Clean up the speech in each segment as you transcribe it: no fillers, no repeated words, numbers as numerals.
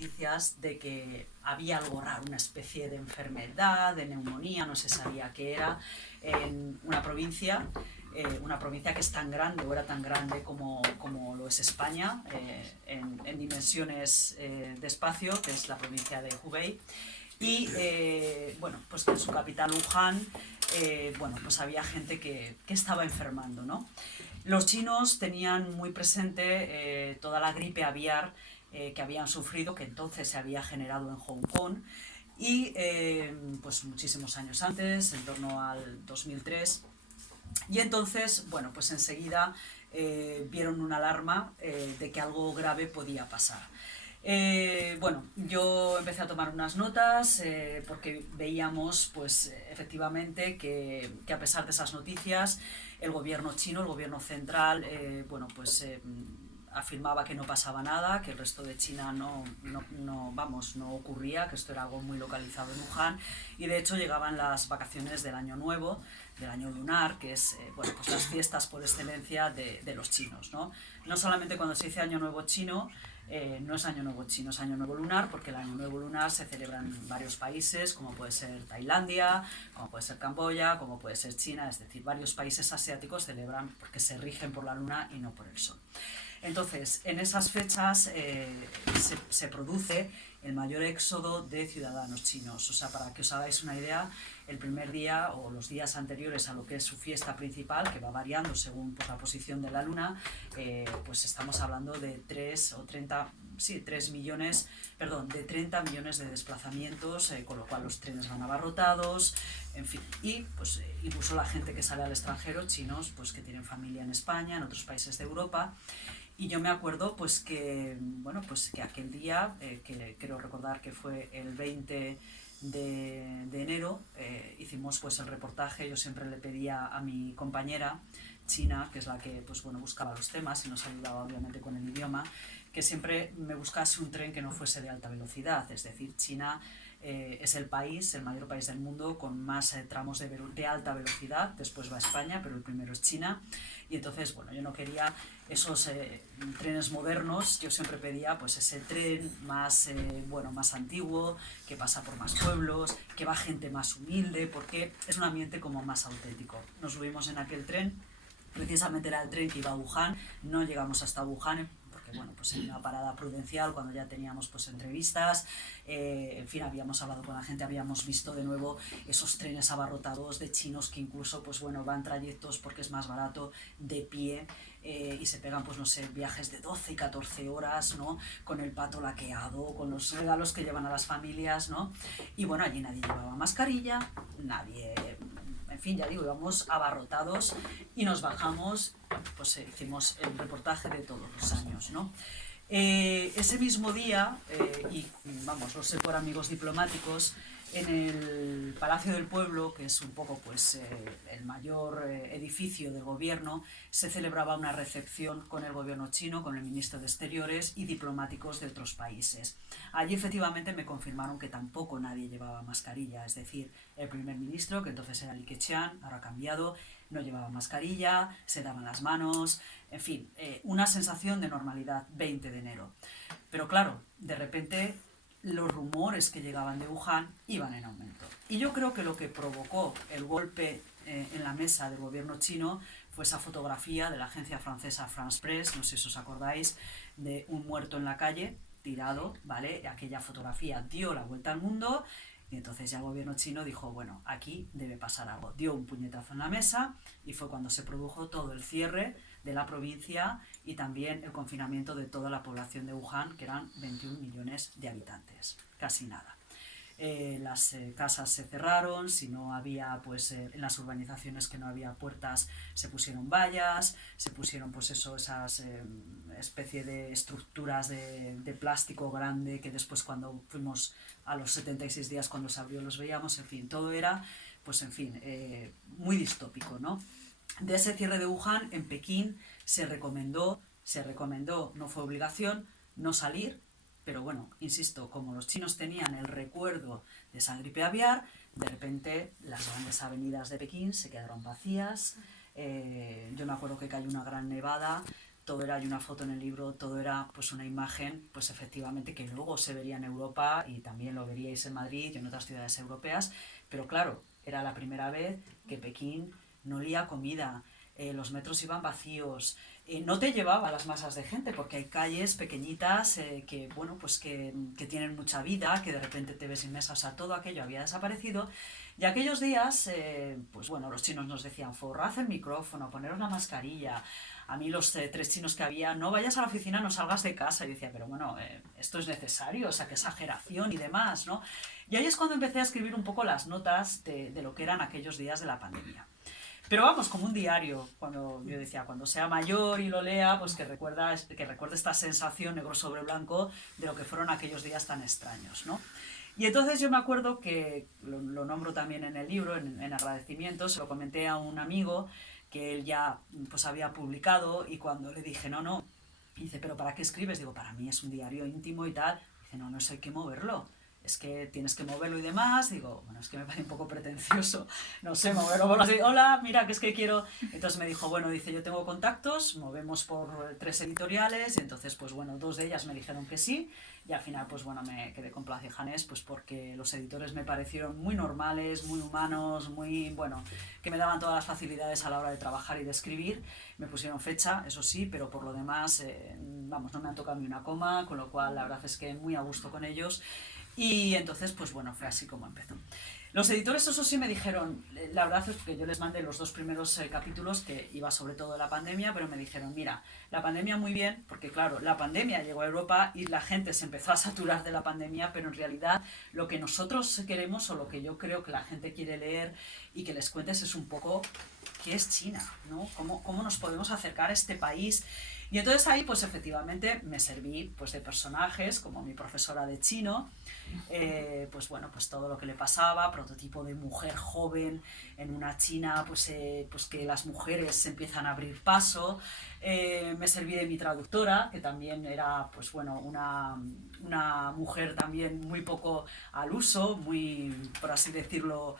noticias de que había algo raro, una especie de enfermedad, de neumonía, no se sabía qué era, en una provincia que es tan grande o era tan grande como lo es España, en dimensiones de espacio, que es la provincia de Hubei. Y bueno, pues que en su capital Wuhan, bueno, pues había gente que estaba enfermando, ¿no? Los chinos tenían muy presente toda la gripe aviar que habían sufrido, que entonces se había generado en Hong Kong, y pues muchísimos años antes, en torno al 2003. Y entonces, bueno, pues enseguida vieron una alarma de que algo grave podía pasar. Bueno, yo empecé a tomar unas notas porque veíamos, pues efectivamente, que a pesar de esas noticias, el gobierno chino, el gobierno central, bueno, pues afirmaba que no pasaba nada, que el resto de China no ocurría, que esto era algo muy localizado en Wuhan, y de hecho llegaban las vacaciones del Año Nuevo, del año lunar, que es bueno, pues las fiestas por excelencia de los chinos, ¿no? No solamente cuando se dice Año Nuevo chino, no es Año Nuevo chino, es Año Nuevo lunar, porque el Año Nuevo lunar se celebra en varios países, como puede ser Tailandia, como puede ser Camboya, como puede ser China, es decir, varios países asiáticos celebran porque se rigen por la luna y no por el sol. Entonces, en esas fechas se produce el mayor éxodo de ciudadanos chinos. O sea, para que os hagáis una idea, el primer día o los días anteriores a lo que es su fiesta principal, que va variando según pues, la posición de la luna, pues estamos hablando de 3 millones, perdón, de 30 millones de desplazamientos, con lo cual los trenes van abarrotados, en fin. Y pues incluso la gente que sale al extranjero, chinos, pues que tienen familia en España, en otros países de Europa. Y yo me acuerdo pues que, bueno, pues que aquel día, que creo recordar que fue el 20 de enero, hicimos pues el reportaje. Yo siempre le pedía a mi compañera china, que es la que pues, bueno, buscaba los temas y nos ayudaba obviamente con el idioma, que siempre me buscase un tren que no fuese de alta velocidad. Es decir, China es el mayor país del mundo con más tramos de alta velocidad. Después va España, pero el primero es China. Y entonces, bueno, yo no quería esos trenes modernos. Yo siempre pedía pues ese tren más, bueno, más antiguo, que pasa por más pueblos, que va gente más humilde, porque es un ambiente como más auténtico. Nos subimos en aquel tren, precisamente era el tren que iba a Wuhan. No llegamos hasta Wuhan porque, bueno, pues en una parada prudencial, cuando ya teníamos pues entrevistas, en fin, habíamos hablado con la gente, habíamos visto de nuevo esos trenes abarrotados de chinos que incluso pues bueno, van trayectos porque es más barato de pie, y se pegan pues no sé, viajes de 12 y 14 horas, ¿no? Con el pato laqueado, con los regalos que llevan a las familias, ¿no? Y bueno, allí nadie llevaba mascarilla, nadie, en fin, ya digo, íbamos abarrotados y nos bajamos, pues hicimos el reportaje de todos los años, ¿no? Ese mismo día, y vamos, lo sé por amigos diplomáticos, en el Palacio del Pueblo, que es un poco pues el mayor edificio del gobierno, se celebraba una recepción con el gobierno chino, con el ministro de Exteriores y diplomáticos de otros países. Allí efectivamente me confirmaron que tampoco nadie llevaba mascarilla, es decir, el primer ministro, que entonces era Li Keqiang, ahora ha cambiado, no llevaba mascarilla, se daban las manos, en fin, una sensación de normalidad 20 de enero. Pero claro, de repente los rumores que llegaban de Wuhan iban en aumento. Y yo creo que lo que provocó el golpe en la mesa del gobierno chino fue esa fotografía de la agencia francesa France Press, no sé si os acordáis, de un muerto en la calle, tirado, ¿vale? Aquella fotografía dio la vuelta al mundo. Y entonces ya el gobierno chino dijo, bueno, aquí debe pasar algo. Dio un puñetazo en la mesa y fue cuando se produjo todo el cierre de la provincia y también el confinamiento de toda la población de Wuhan, que eran 21 millones de habitantes, casi nada. Las casas se cerraron, si no había, pues en las urbanizaciones que no había puertas se pusieron vallas, se pusieron pues eso, esas especie de estructuras de plástico grande que después cuando fuimos a los 76 días cuando se abrió los veíamos, en fin, todo era pues en fin, muy distópico, ¿no? De ese cierre de Wuhan, en Pekín se recomendó, no fue obligación, no salir, pero bueno, insisto, como los chinos tenían el recuerdo de esa gripe aviar, de repente las grandes avenidas de Pekín se quedaron vacías. Yo me acuerdo que cayó una gran nevada, todo era, y una foto en el libro, todo era pues una imagen, pues efectivamente que luego se vería en Europa y también lo veríais en Madrid y en otras ciudades europeas, pero claro, era la primera vez que Pekín no olía a comida, los metros iban vacíos, no te llevaba a las masas de gente porque hay calles pequeñitas que, bueno, pues que tienen mucha vida, que de repente te ves inmersa, o sea, todo aquello había desaparecido y aquellos días, pues bueno, los chinos nos decían, forrad el micrófono, poneros la mascarilla. A mí los tres chinos que había, no vayas a la oficina, no salgas de casa. Y decía, pero bueno, esto es necesario, o sea, qué exageración y demás, ¿no? Y ahí es cuando empecé a escribir un poco las notas de lo que eran aquellos días de la pandemia. Pero vamos, como un diario, cuando yo decía, cuando sea mayor y lo lea, pues que recuerde esta sensación negro sobre blanco de lo que fueron aquellos días tan extraños, ¿no? Y entonces yo me acuerdo que, lo nombro también en el libro, en agradecimiento, se lo comenté a un amigo que él ya pues había publicado y cuando le dije, no, no, dice, pero ¿para qué escribes? Digo, para mí es un diario íntimo y tal. Dice, no, no, eso hay que moverlo. Es que tienes que moverlo y demás. Digo, bueno, es que me parece un poco pretencioso, no sé, moverlo por así, hola, mira, que es que quiero... Entonces me dijo, bueno, dice, yo tengo contactos, movemos por 3 editoriales, y entonces, pues bueno, 2 de ellas me dijeron que sí, y al final, pues bueno, me quedé con Palacio Janés, pues porque los editores me parecieron muy normales, muy humanos, muy, bueno, que me daban todas las facilidades a la hora de trabajar y de escribir. Me pusieron fecha, eso sí, pero por lo demás, vamos, no me han tocado ni una coma, con lo cual la verdad es que muy a gusto con ellos. Y entonces, pues bueno, fue así como empezó. Los editores, eso sí, me dijeron, la verdad es que yo les mandé los 2 primeros capítulos, que iba sobre todo de la pandemia, pero me dijeron, mira, la pandemia muy bien, porque claro, la pandemia llegó a Europa y la gente se empezó a saturar de la pandemia, pero en realidad lo que nosotros queremos o lo que yo creo que la gente quiere leer y que les cuentes es un poco qué es China, ¿no? ¿Cómo nos podemos acercar a este país? Y entonces ahí, pues efectivamente, me serví pues, de personajes, como mi profesora de chino, pues bueno, pues todo lo que le pasaba, prototipo de mujer joven en una China, pues que las mujeres empiezan a abrir paso. Me serví de mi traductora, que también era, pues bueno, una mujer también muy poco al uso, muy, por así decirlo,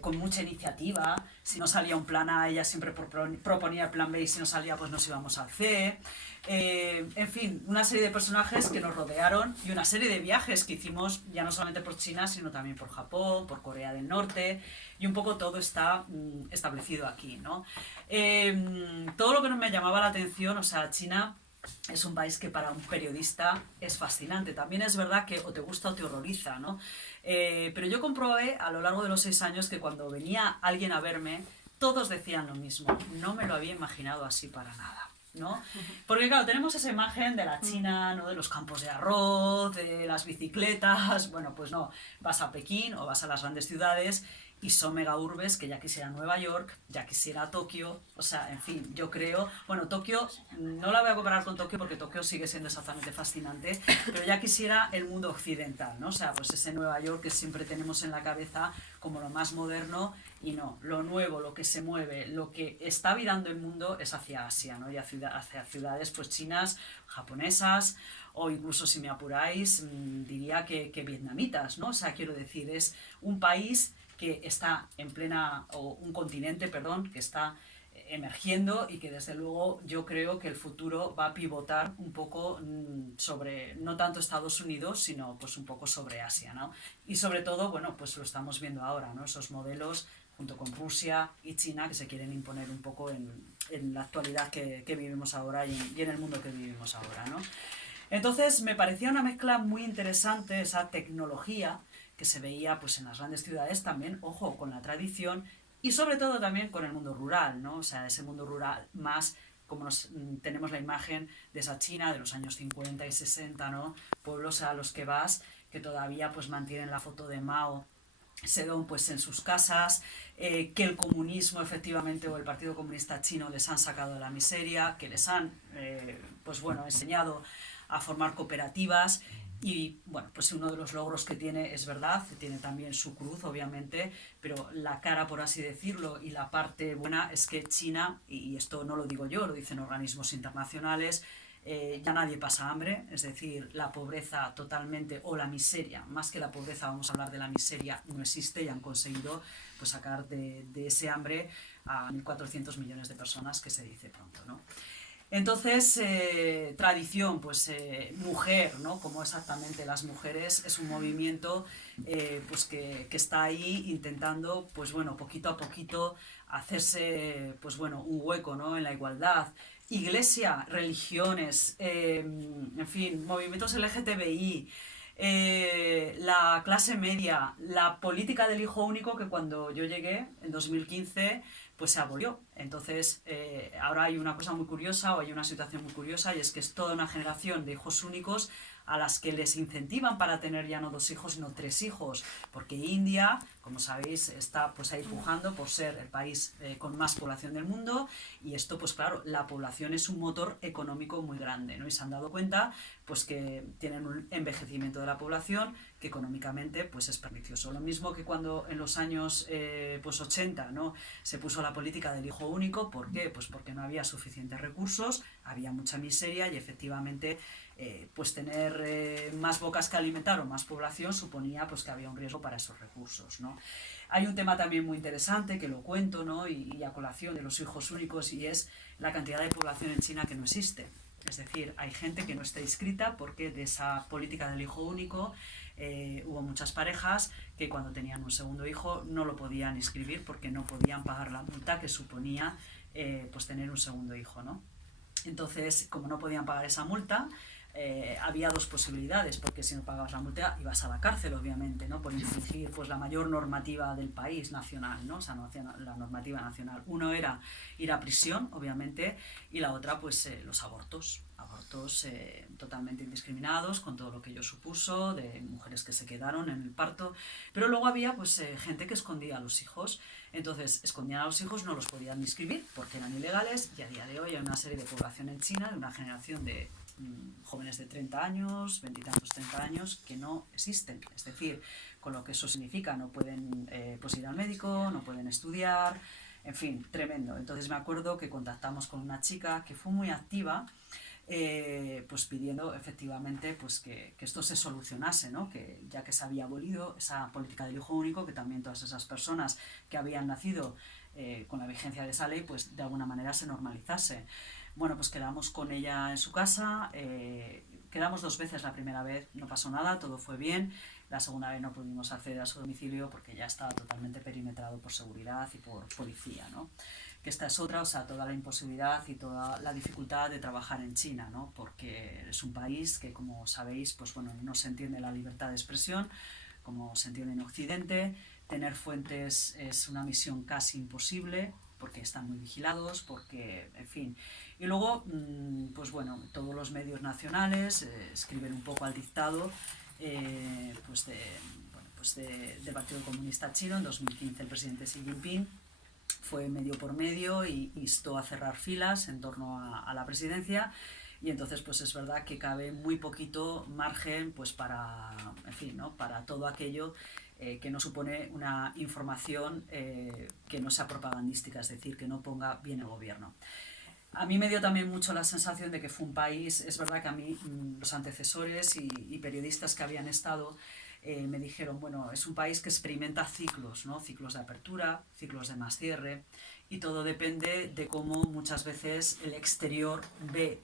con mucha iniciativa. Si no salía un plan A, ella siempre proponía el plan B y si no salía, pues nos íbamos al C. En fin, una serie de personajes que nos rodearon y una serie de viajes que hicimos ya no solamente por China, sino también por Japón, por Corea del Norte, y un poco todo está establecido aquí, ¿no? Todo lo que me llamaba la atención, o sea, China es un país que para un periodista es fascinante. También es verdad que o te gusta o te horroriza, ¿no? Pero yo comprobé a lo largo de los 6 años que cuando venía alguien a verme, todos decían lo mismo. No me lo había imaginado así para nada, ¿no? Porque claro, tenemos esa imagen de la China, ¿no? De los campos de arroz, de las bicicletas. Bueno, pues no, vas a Pekín o vas a las grandes ciudades y son mega urbes que ya quisiera Nueva York, ya quisiera Tokio, o sea, en fin, yo creo, bueno, Tokio, no la voy a comparar con Tokio porque Tokio sigue siendo exactamente fascinante, pero ya quisiera el mundo occidental, ¿no? O sea, pues ese Nueva York que siempre tenemos en la cabeza como lo más moderno y no, lo nuevo, lo que se mueve, lo que está virando el mundo es hacia Asia, ¿no? Y hacia ciudades pues chinas, japonesas o incluso si me apuráis diría que vietnamitas, ¿no? O sea, quiero decir, es un país que está en plena, o un continente, perdón, que está emergiendo y que desde luego yo creo que el futuro va a pivotar un poco sobre, no tanto Estados Unidos, sino pues un poco sobre Asia, ¿no? Y sobre todo, bueno, pues lo estamos viendo ahora, ¿no? Esos modelos junto con Rusia y China que se quieren imponer un poco en la actualidad que vivimos ahora y en el mundo que vivimos ahora, ¿no? Entonces me parecía una mezcla muy interesante esa tecnología que se veía pues en las grandes ciudades también, ojo, con la tradición y sobre todo también con el mundo rural, ¿no? O sea, ese mundo rural más como tenemos la imagen de esa China de los años 50 y 60, ¿no? Pueblos a los que vas que todavía pues mantienen la foto de Mao Zedong pues en sus casas, que el comunismo efectivamente o el Partido Comunista Chino les han sacado de la miseria, que les han pues bueno enseñado a formar cooperativas y bueno, pues uno de los logros que tiene es verdad, tiene también su cruz obviamente, pero la cara por así decirlo y la parte buena es que China, y esto no lo digo yo, lo dicen organismos internacionales, ya nadie pasa hambre, es decir, la pobreza totalmente o la miseria, más que la pobreza vamos a hablar de la miseria, no existe y han conseguido pues sacar de ese hambre a 1.400 millones de personas que se dice pronto, ¿no? Entonces, tradición, pues mujer, ¿no? Como exactamente las mujeres, es un movimiento pues que está ahí intentando, pues bueno, poquito a poquito hacerse, pues bueno, un hueco, ¿no? En la igualdad. Iglesia, religiones, en fin, movimientos LGTBI, la clase media, la política del hijo único que cuando yo llegué en 2015 pues se abolió. Entonces, ahora hay una cosa muy curiosa o hay una situación muy curiosa y es que es toda una generación de hijos únicos a las que les incentivan para tener ya no 2 hijos, sino 3 hijos, porque India, como sabéis, está pues ahí pujando por ser el país con más población del mundo y esto, pues claro, la población es un motor económico muy grande, ¿no? Y se han dado cuenta pues que tienen un envejecimiento de la población que económicamente pues es pernicioso. Lo mismo que cuando en los años pues 80, ¿no? Se puso la política del hijo único. ¿Por qué? Pues porque no había suficientes recursos, había mucha miseria y efectivamente pues tener más bocas que alimentar o más población suponía pues que había un riesgo para esos recursos, ¿no? Hay un tema también muy interesante que lo cuento, ¿no? Y a colación de los hijos únicos y es la cantidad de población en China que no existe. Es decir, hay gente que no está inscrita porque de esa política del hijo único hubo muchas parejas que cuando tenían un segundo hijo no lo podían inscribir porque no podían pagar la multa que suponía pues tener un segundo hijo, ¿no? Entonces, como no podían pagar esa multa, había dos posibilidades, porque si no pagabas la multa ibas a la cárcel, obviamente, ¿no? Por infringir pues, la mayor normativa del país nacional, ¿no? O sea, la normativa nacional. Uno era ir a prisión, obviamente, y la otra, pues, los abortos. Abortos totalmente indiscriminados, con todo lo que ello supuso, de mujeres que se quedaron en el parto. Pero luego había, pues, gente que escondía a los hijos. Entonces, escondían a los hijos, no los podían inscribir porque eran ilegales, y a día de hoy hay una serie de población en China, de una generación de jóvenes de 30 años, 20 y tantos 30 años, que no existen. Es decir, con lo que eso significa, no pueden pues ir al médico, no pueden estudiar, en fin, tremendo. Entonces me acuerdo que contactamos con una chica que fue muy activa, pues pidiendo efectivamente pues que esto se solucionase, ¿no? Que ya que se había abolido esa política del hijo único, que también todas esas personas que habían nacido con la vigencia de esa ley, pues de alguna manera se normalizase. Bueno, pues quedamos con ella en su casa, quedamos 2 veces, la primera vez no pasó nada, todo fue bien, la segunda vez no pudimos acceder a su domicilio porque ya estaba totalmente perimetrado por seguridad y por policía, ¿no? Que esta es otra, o sea, toda la imposibilidad y toda la dificultad de trabajar en China, ¿no? Porque es un país que, como sabéis, pues bueno, no se entiende la libertad de expresión, como se entiende en Occidente, tener fuentes es una misión casi imposible, porque están muy vigilados, porque, en fin. Y luego, pues bueno, todos los medios nacionales escriben un poco al dictado pues del Partido Comunista Chino. En 2015 el presidente Xi Jinping fue medio por medio y instó a cerrar filas en torno a la presidencia y entonces pues es verdad que cabe muy poquito margen pues para, en fin, ¿no? Para todo aquello que no supone una información que no sea propagandística, es decir, que no ponga bien el gobierno. A mí me dio también mucho la sensación de que fue un país, es verdad que a mí los antecesores y periodistas que habían estado me dijeron, bueno, es un país que experimenta ciclos, ¿no? Ciclos de apertura, ciclos de más cierre, y todo depende de cómo muchas veces el exterior ve